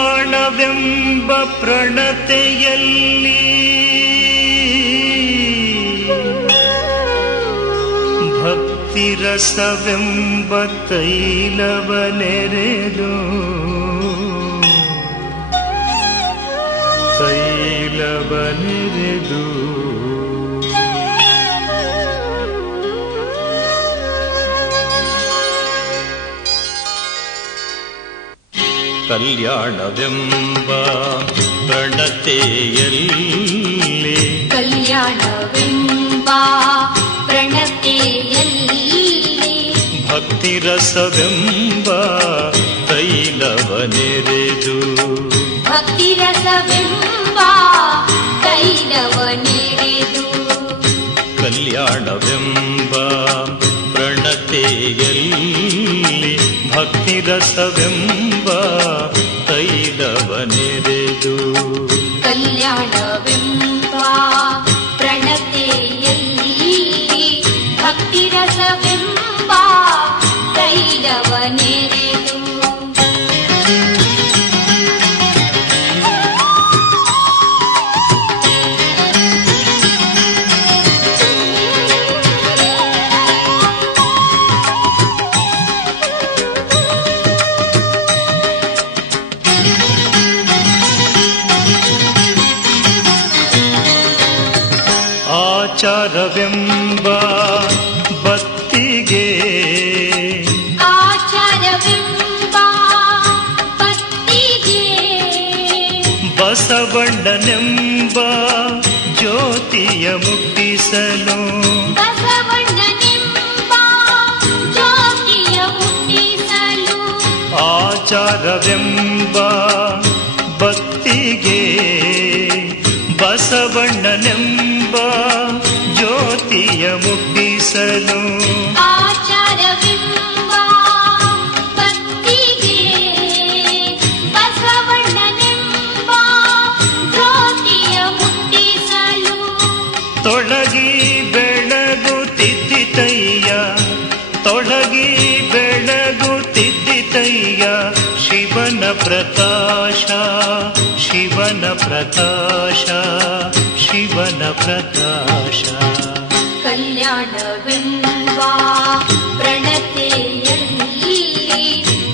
ಕಲ್ಯಾಣವೆಂಬ ಪ್ರಣತೆಯಲ್ಲಿ ಭಕ್ತಿರಸವೆಂಬ ತೈಲವನೆರೆದು ಕಲ್ಯಾಣವೆಂಬ ಪ್ರಣತೆಯಲ್ಲಿ ಭಕ್ತಿರಸವೆಂಬ ತೈಲವನೆರೆದು ಕಲ್ಯಾಣವೆಂಬ ಪ್ರಣತೆಯಲ್ಲಿ ಭಕ್ತಿರಸವೆಂಬ ತೈಲವನೆರೆದು ಕಲ್ಯಾಣವೆಂಬ ಪ್ರಣತೆಯಲ್ಲಿ ಭಕ್ತಿರಸವೆಂಬ ತೈಲವನೆರೆದು ಆಚಾರವೆಂಬ ಬತ್ತಿಗೆ ಬಸವಣ್ಣನೆಂಬ ಜ್ಯೋತಿಯ ಮುಟ್ಟಿಸಲು ಆಚಾರವೆಂಬ ಬತ್ತಿಗೆ ಬಸವಣ್ಣನೆಂಬ ಜ್ಯೋತಿಯ ಮುಟ್ಟಿಸಲು ಆಚಾರವೆಂಬ ಭಕ್ತಿಗೆ ಬಸವಣ್ಣನೆಂಬ ಜ್ಯೋತಿಯ ಮುಟ್ಟಿಸಲು ತೊಳಗಿ ಬೆಳಗುತ್ತಿದ್ದಿತಯ್ಯ ತೊಳಗಿ ಬೆಳಗುತ್ತಿದ್ದಿತಯ್ಯ ಶಿವನ ಪ್ರಕಾಶ ಶಿವನ ಪ್ರಕಾಶ ಶಿವನ ಪ್ರಕಾಶ ಕಲ್ಯಾಣವೆಂಬ ಪ್ರಣತೆಯಲ್ಲಿ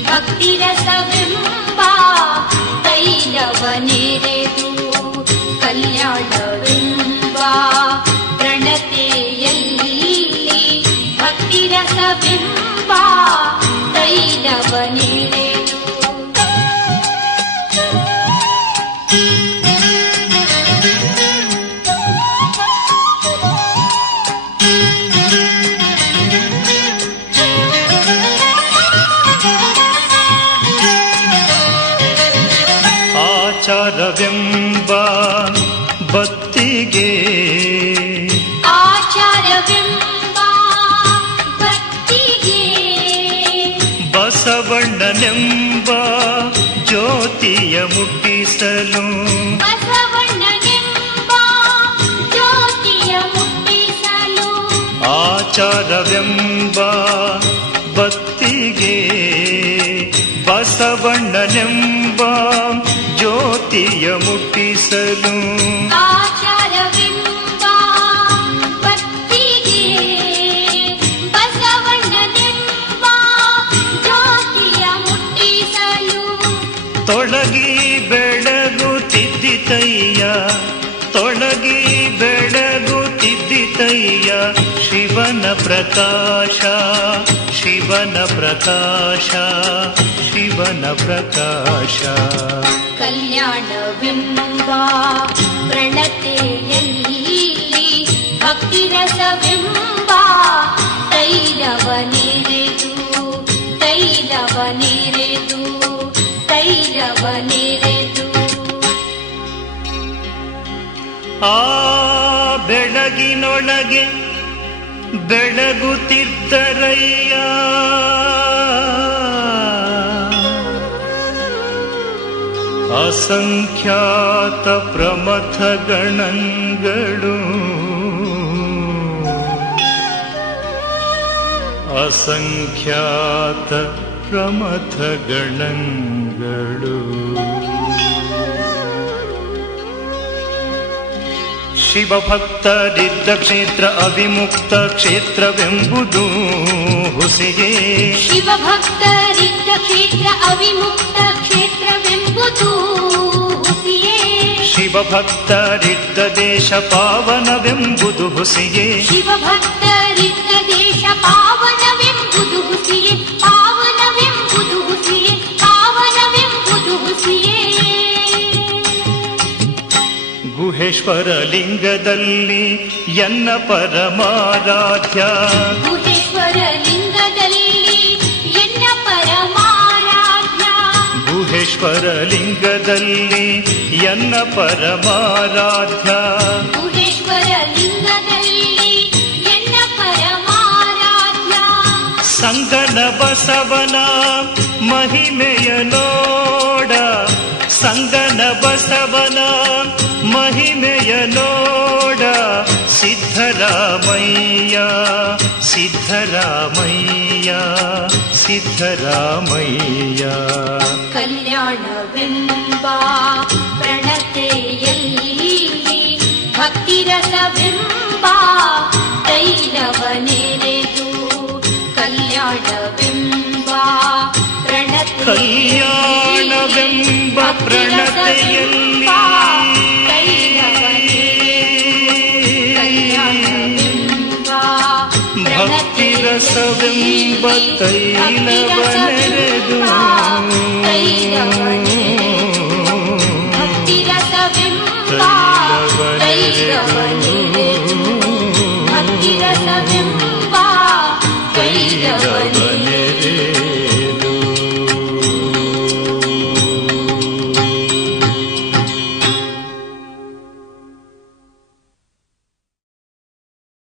ಭಕ್ತಿರಸವೆಂಬ ತೈಲವನೆರೆದು ಕಲ್ಯಾಣವೆಂಬ ಪ್ರಣತೆಯಲ್ಲಿ ಭಕ್ತಿರಸವೆಂಬ ತೈಲವನೆರೆದು ಆಚಾರವೆಂಬ ಬತ್ತಿಗೆ ಆಚಾರವೆಂಬ ಭಕ್ತಿಗೆ ಬಸವಣ್ಣನೆಂಬ ಜ್ಯೋತಿಯ ಮುಟ್ಟಿಸಲು ಬಸವಣ್ಣನೆಂಬ ಜ್ಯೋತಿಯ ಮುಟ್ಟಿಸಲು ಆಚಾರವೆಂಬ ಬತ್ತಿಗೆ ಬಸವಣ್ಣನೆಂಬ ಜ್ಯೋತಿಯ ಮುಟ್ಟಿಸಲು ಆಚಾರವೆಂಬ ಭಕ್ತಿಗೆ ಬಸವಣ್ಣನೆಂಬ ಜ್ಯೋತಿಯ ಮುಟ್ಟಿಸಲು ತೊಳಗಿ ಬೆಳಗುತ್ತಿದ್ದಿತಯ್ಯ ತೊಳಗಿ ಬೆಳಗುತ್ತಿದ್ದಿತಯ್ಯ ಶಿವನ ಪ್ರಕಾಶ ಶಿವನ ಪ್ರಕಾಶ ಶಿವನ ಪ್ರಕಾಶ ಕಲ್ಯಾಣವೆಂಬ ಪ್ರಣತೆಯಲ್ಲಿ ಭಕ್ತಿರಸವೆಂಬ ತೈಲವನೆರೆದು ತೈಲವನೆರೆದು ತೈಲವನೆರೆದು ಆ ಬೆಳಗಿನೊಳಗೆ ಬೆಳಗುತ್ತಿದ್ದರಯ್ಯ ಅಸಂಖ್ಯಾತ ಪ್ರಮಥ ಗಣಗಳು ಅಸಂಖ್ಯಾತ ಪ್ರಮಥ ಗಣಗಳು ಶಿವಭಕ್ತರಿದ್ದ ಕ್ಷೇತ್ರ ಅವಿಮುಕ್ತ ಕ್ಷೇತ್ರವೆಂಬುದು ಹುಸಿಗೆ. ಶಿವಭಕ್ತರಿದ್ದ ಕ್ಷೇತ್ರ ಅವಿಮುಕ್ತ ಕ್ಷೇತ್ರವೆಂಬುದು ಹುಸಿಯೇ. ಶಿವಭಕ್ತರಿದ್ದ ದೇಶ ಪಾವನವೆಂಬುದು ಹುಸಿಗೆ. ಶಿವಭಕ್ತರಿದ್ದ ದೇಶ ಪಾವನವೆಂಬುದು ಹುಸಿಯೇ. ಪಾವನವೆಂಬುದು ಹುಸಿಯೇ. ಪಾವನವೆಂಬುದು ಹುಸಿಯೇ. ಗುಹೇಶ್ವರ ಲಿಂಗದಲ್ಲಿ ಎನ್ನ ಪರಮಾರಾಧ್ಯ. ಗುಹೇಶ್ವರ ಲಿಂಗದಲ್ಲಿ ಎನ್ನ ಪರಮಾರಾಧ್ಯ. ಗುಹೇಶ್ವರ ಲಿಂಗದಲ್ಲಿ ಎನ್ನ ಪರಮಾರಾಧ್ಯ. ಗುಹೇಶ್ವರ ಲಿಂಗದಲ್ಲಿ ಎನ್ನ ಪರಮಾರಾಧ್ಯ. ಸಂಗನ ಬಸವನ ಮಹಿಮೆಯ ನೋಡ. ಸಂಗನ ಬಸವನ ಮಹಿಮೆಯ ನೋಡ. ಸಿದ್ಧರಾಮಯ್ಯ ಸಿದ್ಧರಾಮಯ್ಯ ಸಿದ್ಧರಾಮಯ್ಯ. ಕಲ್ಯಾಣವೆಂಬ ಪ್ರಣತೆಯಲ್ಲಿ ಭಕ್ತಿರಸವೆಂಬ ತೈಲವನೆರೆದು. ಕಲ್ಯಾಣವೆಂಬ ಪ್ರಣತೆ ಕಲ್ಯಾಣವೆಂಬ ಪ್ರಣತೆಯಲ್ಲಿ ಭಕ್ತಿರಸವೆಂಬ ತೈಲವನೆರೆದು. ಭಕ್ತಿರಸವೆಂಬ ತೈಲವನೆರೆದು. ಭಕ್ತಿರಸವೆಂಬ ತೈಲವನೆರೆದು.